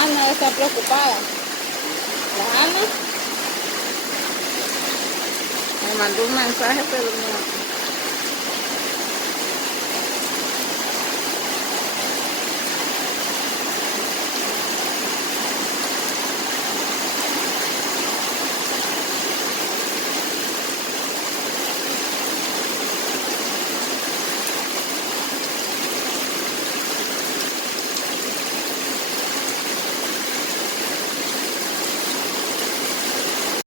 Ana está preocupada. La Ana me mandó un mensaje, pero no.